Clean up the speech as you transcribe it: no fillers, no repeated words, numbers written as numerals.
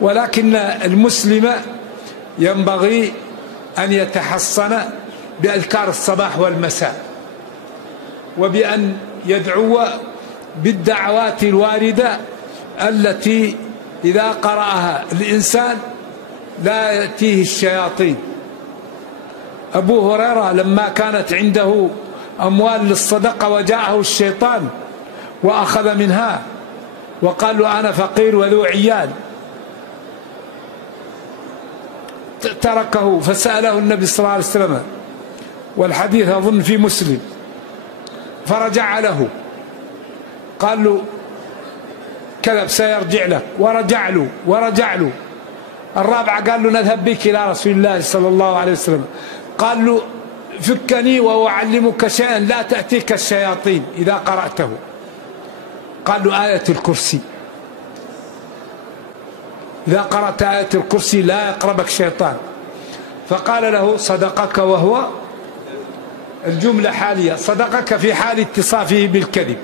ولكن المسلم ينبغي أن يتحصن بأذكار الصباح والمساء، وبأن يدعو بالدعوات الواردة التي إذا قرأها الإنسان لا يأتيه الشياطين. أبو هريرة لما كانت عنده أموال للصدقة وجاءه الشيطان وأخذ منها وقال له أنا فقير وذو عيال، تركه فسأله النبي صلى الله عليه وسلم، والحديث أظن في مسلم، فرجع له قال له كذب سيرجع لك، ورجع له الرابعة قال له نذهب بك إلى رسول الله صلى الله عليه وسلم، قال له فكني وأعلمك شيئا لا تأتيك الشياطين إذا قرأته، قال له آية الكرسي، إذا قرأت آية الكرسي لا يقربك شيطان. فقال له صدقك، وهو الجملة حالية، صدقك في حال اتصافه بالكذب.